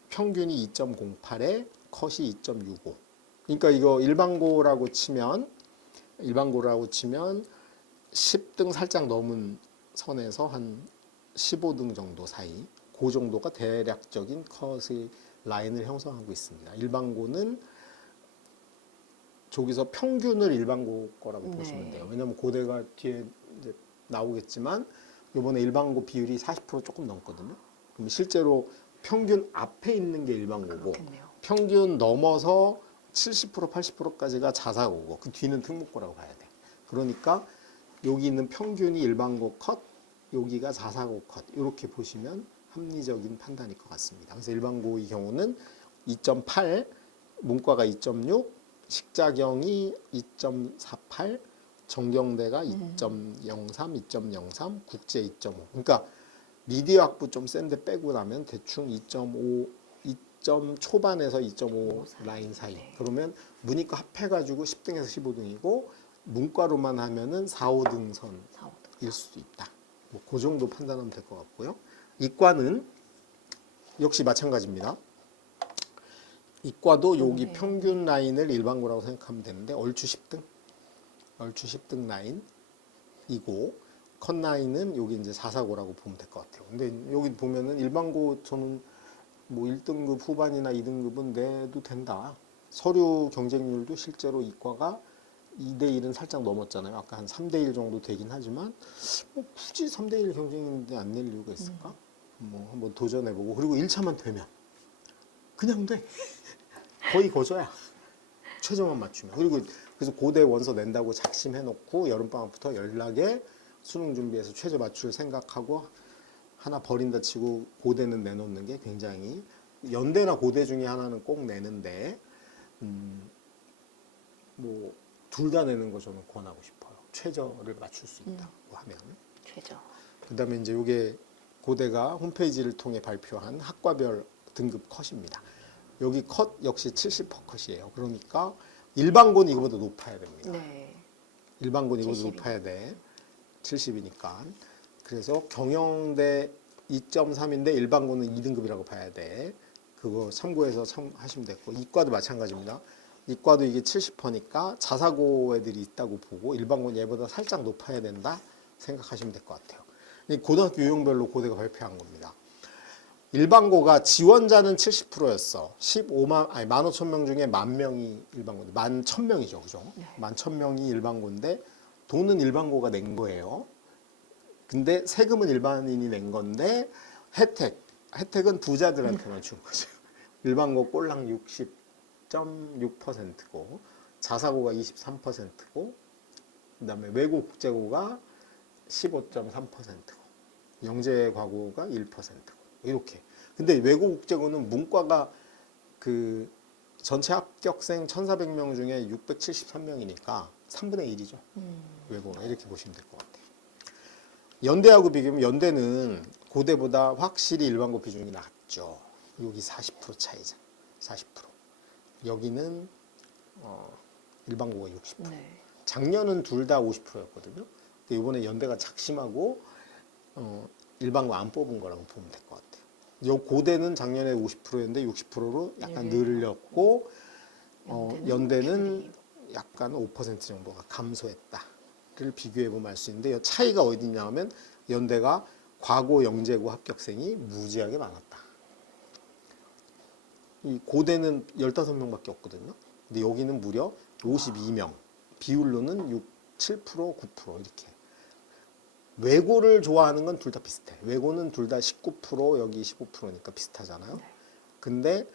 평균이 2.08에 컷이 2.65. 그러니까 이거 일반고라고 치면 10등 살짝 넘은 선에서 한 15등 정도 사이, 그 정도가 대략적인 컷의 라인을 형성하고 있습니다. 일반고는 저기서 평균을 일반고 거라고 네. 보시면 돼요. 왜냐하면 고대가 뒤에 이제 나오겠지만 이번에 일반고 비율이 40% 조금 넘거든요. 그럼 실제로 평균 앞에 있는 게 일반고고, 그렇겠네요. 평균 넘어서 70% 80%까지가 자사고고, 그 뒤는 특목고라고 봐야 돼. 그러니까 여기 있는 평균이 일반고 컷, 여기가 자사고 컷, 이렇게 보시면 합리적인 판단일 것 같습니다. 그래서 일반고의 경우는 2.8, 문과가 2.6, 식자경이 2.48, 정경대가 2.03, 2.03, 국제 2.5. 그러니까 미디어 학부 좀 센데 빼고 나면 대충 2.5, 2점 초반에서 2.5 라인 사이. 네. 그러면 문이과 합해가지고 10등에서 15등이고 문과로만 하면은 4, 5등 선일 수도 있다. 뭐 그 정도 판단하면 될 것 같고요. 이과는 역시 마찬가지입니다. 이과도 여기 네. 평균 라인을 일반고라고 생각하면 되는데 얼추 10등 라인이고 컷 라인은 여기 이제 4사고라고 보면 될 것 같아요. 근데 여기 보면은 일반고 저는 뭐 1등급 후반이나 2등급은 내도 된다. 서류 경쟁률도 실제로 이과가 2대1은 살짝 넘었잖아요. 아까 한 3대1 정도 되긴 하지만 뭐 굳이 3대1 경쟁인데 안 낼 이유가 있을까? 뭐 한번 도전해보고, 그리고 1차만 되면 그냥 돼. 거의 거저야. 최저만 맞추면. 그리고 그래서 고대 원서 낸다고 작심해놓고 여름방학부터 연락에 수능 준비해서 최저 맞출 생각하고 하나 버린다 치고 고대는 내놓는 게 굉장히, 연대나 고대 중에 하나는 꼭 내는데 뭐 둘 다 내는 거 저는 권하고 싶어요. 최저를 맞출 수 있다고 하면. 최저. 그다음에 이제 이게 고대가 홈페이지를 통해 발표한 학과별 등급 컷입니다. 여기 컷 역시 70% 컷이에요. 그러니까 일반고는 이거보다 높아야 됩니다. 네. 일반고는 이거보다 70 이니까. 높아야 돼. 70이니까. 그래서 경영대 2.3인데 일반고는 2등급이라고 봐야 돼. 그거 참고해서 하시면 되고, 이과도 마찬가지입니다. 이과도 이게 70%니까 자사고 애들이 있다고 보고 일반고는 얘보다 살짝 높아야 된다 생각하시면 될 것 같아요. 이 고등학교 유형별로 고대가 발표한 겁니다. 일반고가 지원자는 70%였어. 15명 중에 10,000명이 일반고인데, 11,000명이죠, 그죠? 네. 11,000명이 일반고인데 돈은 일반고가 낸 거예요. 근데 세금은 일반인이 낸 건데 혜택은 부자들한테만 준 거죠. 일반고 꼴랑 60.6%고 자사고가 23%고 그다음에 외고 국제고가 15.3%고 영재과고가 1%고 이렇게. 근데 외고 국제고는 문과가 그 전체 합격생 1,400명 중에 673명이니까 3분의 1이죠. 외고가. 이렇게 보시면 될 것 같아요. 연대하고 비교하면 연대는 고대보다 확실히 일반고 비중이 낮죠. 여기 40% 차이죠. 40%. 여기는 일반고가 60%. 네. 작년은 둘 다 50%였거든요. 근데 이번에 연대가 작심하고 일반고 안 뽑은 거라고 보면 될 것 같아요. 요 고대는 작년에 50%였는데 60%로 약간 늘렸고 연대는 약간 5% 정도가 감소했다. 비교해 보면 알 수 있는데 이 차이가 어디 있냐면 연대가 과고 영재고 합격생이 무지하게 많았다. 이 고대는 15명밖에 없거든요. 근데 여기는 무려 52명. 비율로는 6, 7%, 9% 이렇게. 외고를 좋아하는 건 둘 다 비슷해. 외고는 둘 다 19%, 여기 15%니까 비슷하잖아요. 근데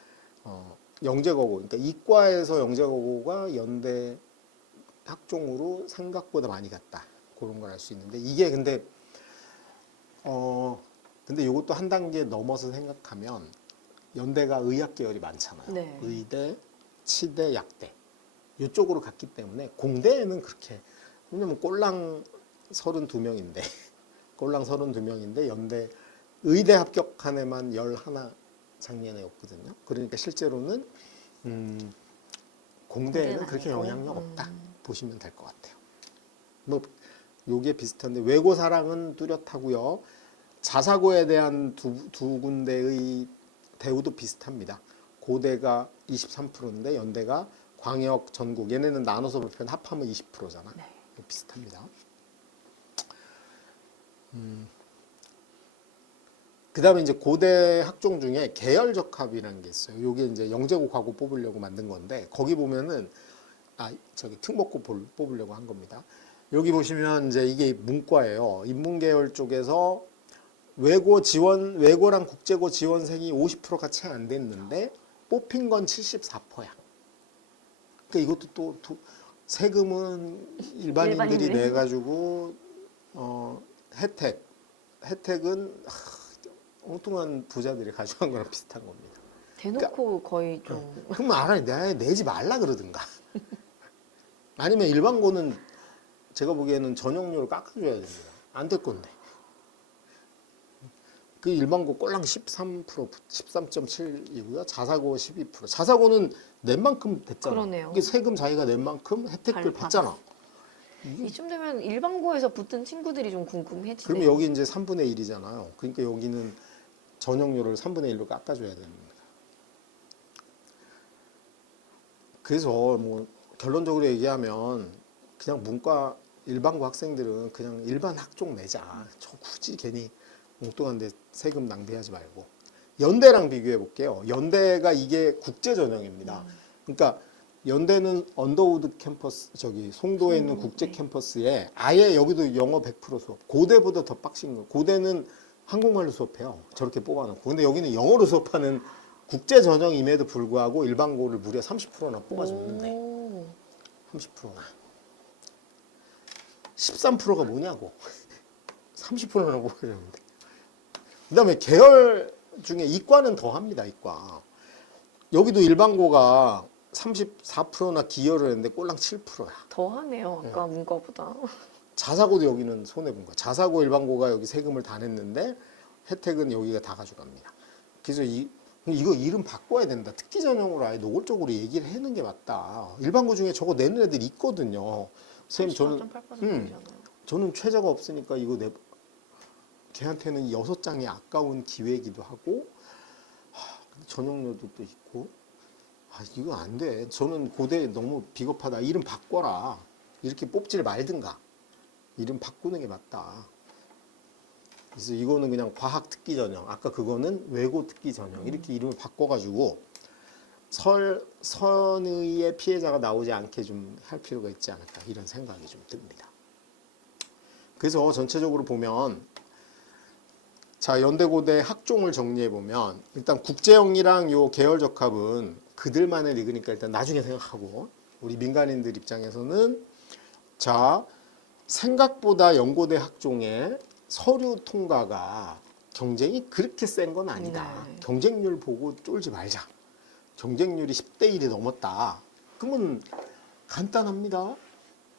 영재고고, 그러니까 이과에서 영재고고가 연대 학종으로 생각보다 많이 갔다. 그런 걸 알 수 있는데 이게 근데 이것도 한 단계 넘어서 생각하면 연대가 의학 계열이 많잖아요. 네. 의대, 치대, 약대 이쪽으로 갔기 때문에 공대에는 그렇게 왜냐면 꼴랑 32명인데 꼴랑 32명인데 연대 의대 합격한 애만 11 작년에였거든요. 그러니까 실제로는 공대에는 그렇게 아니고. 영향력 없다 보시면 될 것 같아요. 뭐 요게 비슷한데 외고 사랑은 뚜렷하고요. 자사고에 대한 두 군데의 대우도 비슷합니다. 고대가 23%인데 연대가 광역, 전국 얘네는 나눠서 보면 합하면 20%잖아. 네. 비슷합니다. 그 다음에 이제 고대 학종 중에 계열적합이라는 게 있어요. 요게 이제 영재고 과고 뽑으려고 만든 건데, 거기 보면은, 특목고 뽑으려고 한 겁니다. 여기 보시면 이제 이게 문과예요. 인문계열 쪽에서 외고랑 국제고 지원생이 50%가 채 안 됐는데, 뽑힌 건 74%야. 그러니까 이것도 또 세금은 일반인들이 내가지고, 혜택은 엉뚱한 부자들이 가져간 거랑 비슷한 겁니다. 대놓고 거의 좀 그럼 알아야 내지 말라 그러든가. 아니면 일반고는 제가 보기에는 전용료를 깎아줘야 됩니다. 안 될 건데. 그 일반고 꼴랑 13%, 13.7이고요. 자사고 12%. 자사고는 낸 만큼 됐잖아. 그러네요. 이게 세금 자기가 낸 만큼 혜택들 받잖아. 이쯤 되면 일반고에서 붙은 친구들이 좀 궁금해지네요. 그러면 여기 이제 3분의 1이잖아요. 그러니까 여기는 전용료를 3분의 1로 깎아줘야 됩니다. 그래서 뭐 결론적으로 얘기하면 그냥 문과 일반고 학생들은 그냥 일반 학종 내자. 저 굳이 괜히 엉뚱한 데 세금 낭비하지 말고. 연대랑 비교해 볼게요. 연대가 이게 국제 전형입니다. 그러니까 연대는 언더우드 캠퍼스 송도에 있는 국제 캠퍼스에 아예 여기도 영어 100% 수업. 고대보다 더 빡신 거. 고대는 한국말로 수업해요. 저렇게 뽑아놓고. 근데 여기는 영어로 수업하는 국제 전형임에도 불구하고 일반고를 무려 30%나 뽑아줬는데. 30%나. 13%가 뭐냐고. 30%나 뽑아줬는데. 그 다음에 계열 중에 이과는 더 합니다. 이과. 여기도 일반고가 34%나 기여를 했는데 꼴랑 7%야. 더 하네요. 아까 문과보다. 자사고도 여기는 손해본 거야. 자사고 일반고가 여기 세금을 다 냈는데 혜택은 여기가 다 가져갑니다. 그래서 이거 이름 바꿔야 된다. 특기 전형으로 아예 노골적으로 얘기를 해놓는 게 맞다. 일반고 중에 저거 내는 애들이 있거든요. 선생님 저는 최저가 없으니까 이거 걔한테는 6장이 아까운 기회이기도 하고 전형료도 또 있고 이거 안 돼. 저는 고대 너무 비겁하다. 이름 바꿔라. 이렇게 뽑지를 말든가. 이름 바꾸는 게 맞다. 그래서 이거는 그냥 과학 특기 전형. 아까 그거는 외고 특기 전형. 이렇게 이름을 바꿔가지고 선의의 피해자가 나오지 않게 좀 할 필요가 있지 않을까. 이런 생각이 좀 듭니다. 그래서 전체적으로 보면 연대고대 학종을 정리해 보면 일단 국제영리랑 요 계열적합은 그들만의 리그니까 일단 나중에 생각하고 우리 민간인들 입장에서는 생각보다 연고대 학종의 서류 통과가 경쟁이 그렇게 센 건 아니다. 네. 경쟁률 보고 쫄지 말자. 경쟁률이 10대 1이 넘었다. 그러면 간단합니다.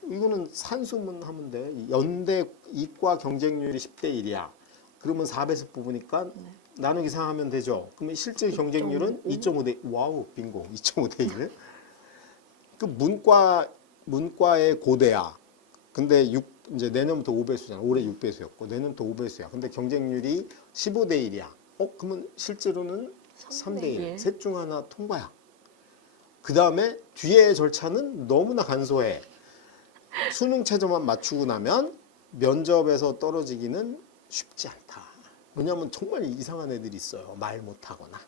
이거는 산수문 하면 돼. 연대 이과 경쟁률이 10대 1이야. 그러면 4배속 뽑으니까 나누기 4 하면 되죠. 그러면 실제 경쟁률은 2.5대 와우 빙고 2.5대 1. 그 문과의 고대야. 근데 이제 내년부터 5배수잖아. 올해 6배수였고 내년부터 5배수야. 근데 경쟁률이 15대 1이야. 그러면 실제로는 3대 1. 셋 중 하나 통과야. 그 다음에 뒤에 절차는 너무나 간소해. 수능 최저만 맞추고 나면 면접에서 떨어지기는 쉽지 않다. 왜냐하면 정말 이상한 애들이 있어요. 말 못하거나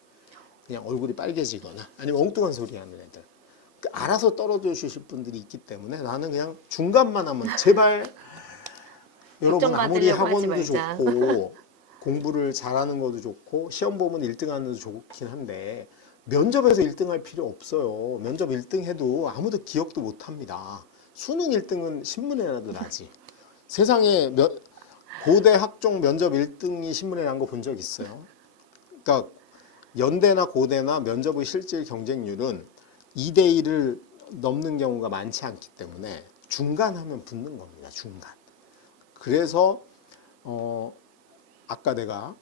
그냥 얼굴이 빨개지거나 아니면 엉뚱한 소리 하는 애들. 알아서 떨어져 주실 분들이 있기 때문에 나는 그냥 중간만 하면 제발 여러분 아무리 받으려고 하지 학원도 말자. 좋고 공부를 잘하는 것도 좋고 시험 보면 1등 하는 것도 좋긴 한데 면접에서 1등 할 필요 없어요. 면접 1등 해도 아무도 기억도 못 합니다. 수능 1등은 신문에라도 나지. 세상에 고대 학종 면접 1등이 신문에 난 거 본 적 있어요? 그러니까 연대나 고대나 면접의 실질 경쟁률은 2대 1을 넘는 경우가 많지 않기 때문에 중간 하면 붙는 겁니다. 중간. 그래서 아까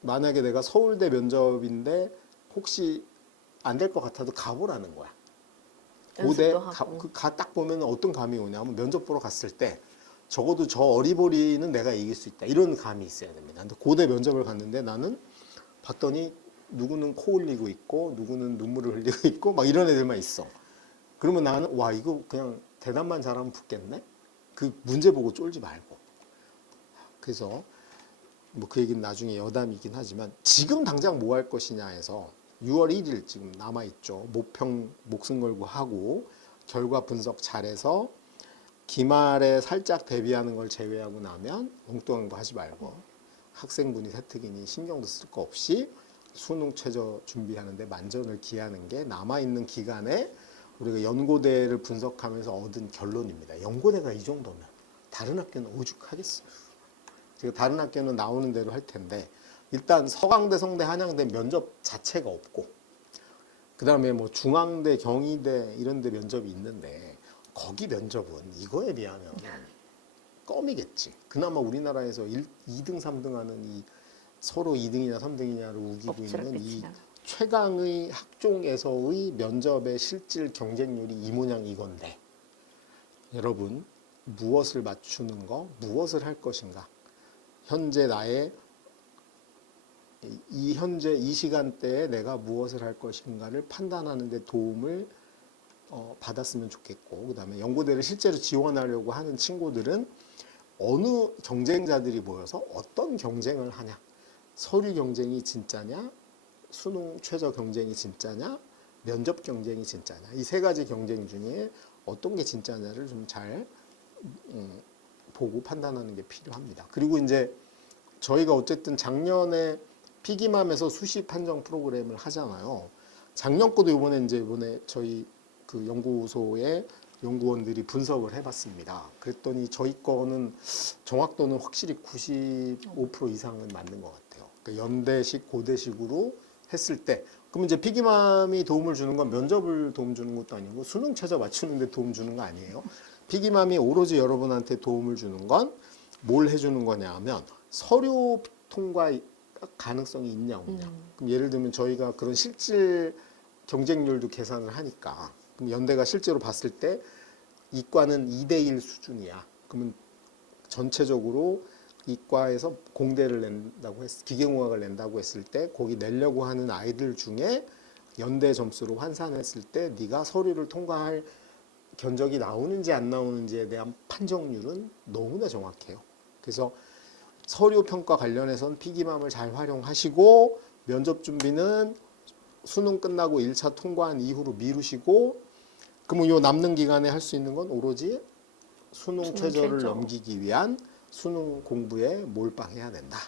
만약에 내가 서울대 면접인데 혹시 안 될 것 같아도 가보라는 거야. 고대 딱 보면 어떤 감이 오냐면 면접 보러 갔을 때 적어도 저 어리버리는 내가 이길 수 있다. 이런 감이 있어야 됩니다. 근데 고대 면접을 갔는데 나는 봤더니 누구는 코 흘리고 있고 누구는 눈물을 흘리고 있고 막 이런 애들만 있어. 그러면 나는 와 이거 그냥 대답만 잘하면 붙겠네. 그 문제 보고 쫄지 말고. 그래서 뭐 그 얘기는 나중에 여담이긴 하지만 지금 당장 뭐 할 것이냐 해서 6월 1일 지금 남아있죠. 모평 목숨 걸고 하고 결과 분석 잘해서 기말에 살짝 대비하는 걸 제외하고 나면 엉뚱한 거 하지 말고 학생분이 세특이니 신경도 쓸 거 없이 수능 최저 준비하는데 만전을 기하는 게 남아있는 기간에 우리가 연고대를 분석하면서 얻은 결론입니다. 연고대가 이 정도면 다른 학교는 오죽하겠어요. 제가 다른 학교는 나오는 대로 할 텐데 일단 서강대, 성대, 한양대 면접 자체가 없고 그 다음에 뭐 중앙대, 경희대 이런 데 면접이 있는데 거기 면접은 이거에 비하면 껌이겠지. 그나마 우리나라에서 2등, 3등 하는 이 서로 2등이냐 3등이냐를 우기고 있는 이 최강의 학종에서의 면접의 실질 경쟁률이 이 모양 이건데 여러분 무엇을 맞추는 거, 무엇을 할 것인가 현재 나의 현재 이 시간대에 내가 무엇을 할 것인가를 판단하는 데 도움을 받았으면 좋겠고 그 다음에 연고대를 실제로 지원하려고 하는 친구들은 어느 경쟁자들이 모여서 어떤 경쟁을 하냐 서류 경쟁이 진짜냐 수능 최저 경쟁이 진짜냐 면접 경쟁이 진짜냐 이 세 가지 경쟁 중에 어떤 게 진짜냐를 좀 잘 보고 판단하는 게 필요합니다. 그리고 이제 저희가 어쨌든 작년에 피기맘에서 수시 판정 프로그램을 하잖아요. 작년 거도 이번에 저희 그 연구소의 연구원들이 분석을 해봤습니다. 그랬더니 저희 거는 정확도는 확실히 95% 이상은 맞는 것 같아요. 그러니까 연대식, 고대식으로 했을 때 그럼 이제 피기맘이 도움을 주는 건 면접을 도움 주는 것도 아니고 수능 최저 맞추는 데 도움 주는 거 아니에요. 피기맘이 오로지 여러분한테 도움을 주는 건 뭘 해주는 거냐 하면 서류 통과 가능성이 있냐 없냐. 그럼 예를 들면 저희가 그런 실질 경쟁률도 계산을 하니까 그럼 연대가 실제로 봤을 때 이과는 2대1 수준이야. 그러면 전체적으로 이과에서 공대를 낸다고 기계공학을 낸다고 했을 때 거기 내려고 하는 아이들 중에 연대 점수로 환산했을 때 네가 서류를 통과할 견적이 나오는지 안 나오는지에 대한 판정률은 너무나 정확해요. 그래서 서류 평가 관련해서는 피기맘을 잘 활용하시고 면접 준비는 수능 끝나고 1차 통과한 이후로 미루시고 그러면 요 남는 기간에 할 수 있는 건 오로지 수능 최저를 넘기기 위한 수능 공부에 몰빵해야 된다.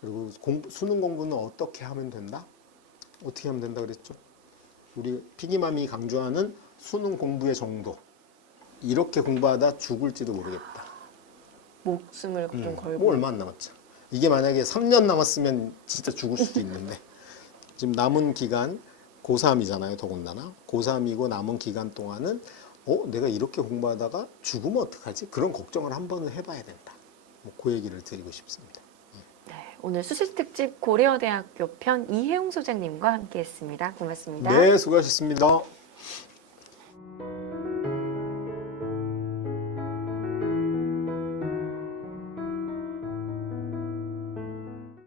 그리고 수능 공부는 어떻게 하면 된다? 어떻게 하면 된다 그랬죠? 우리 피기맘이 강조하는 수능 공부의 정도. 이렇게 공부하다 죽을지도 모르겠다. 목숨을 좀 걸고. 뭐 얼마 안 남았죠. 이게 만약에 3년 남았으면 진짜 죽을 수도 있는데 지금 남은 기간 고3이잖아요. 더군다나 고3이고 남은 기간 동안은 내가 이렇게 공부하다가 죽으면 어떡하지? 그런 걱정을 한 번은 해봐야 된다. 그 얘기를 드리고 싶습니다. 네, 오늘 수시특집 고려대학교 편 이혜용 소장님과 함께했습니다. 고맙습니다. 네, 수고하셨습니다.